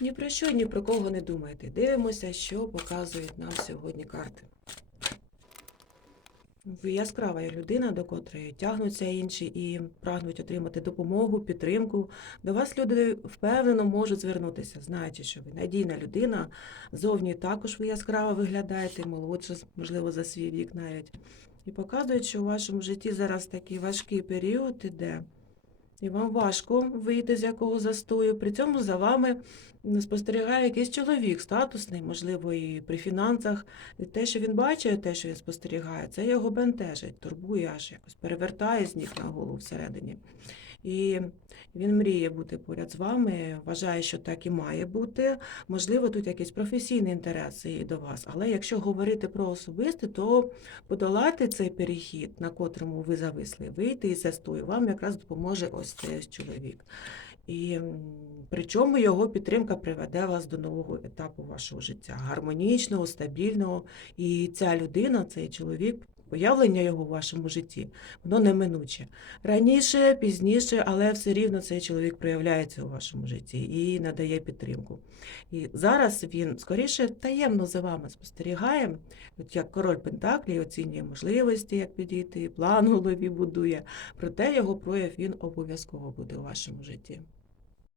Ні про що, ні про кого не думайте. Дивимося, що показують нам сьогодні карти. Ви яскрава людина, до котрої тягнуться інші і прагнуть отримати допомогу, підтримку. До вас люди впевнено можуть звернутися, знаючи, що ви надійна людина. Зовні також ви яскраво виглядаєте, молодша, можливо, за свій вік навіть. І показують, що у вашому житті зараз такий важкий період іде. І вам важко вийти з якого застою. При цьому за вами спостерігає якийсь чоловік статусний, можливо, і при фінансах. І те, що він бачить, те, що він спостерігає, це його бентежить, турбує аж якось, перевертає з ніг на голову всередині. І він мріє бути поряд з вами, вважає, що так і має бути. Можливо, тут якийсь професійний інтерес і до вас. Але якщо говорити про особисте, то подолати цей перехід, на котрому ви зависли, вийти із застою, вам якраз допоможе ось цей чоловік. І причому його підтримка приведе вас до нового етапу вашого життя, гармонічного, стабільного. І ця людина, цей чоловік, появлення його в вашому житті, воно неминуче. Раніше, пізніше, але все рівно цей чоловік проявляється у вашому житті і надає підтримку. І зараз він скоріше таємно за вами спостерігає, от як король Пентаклі оцінює можливості, як підійти, план голові будує. Проте його прояв він обов'язково буде у вашому житті.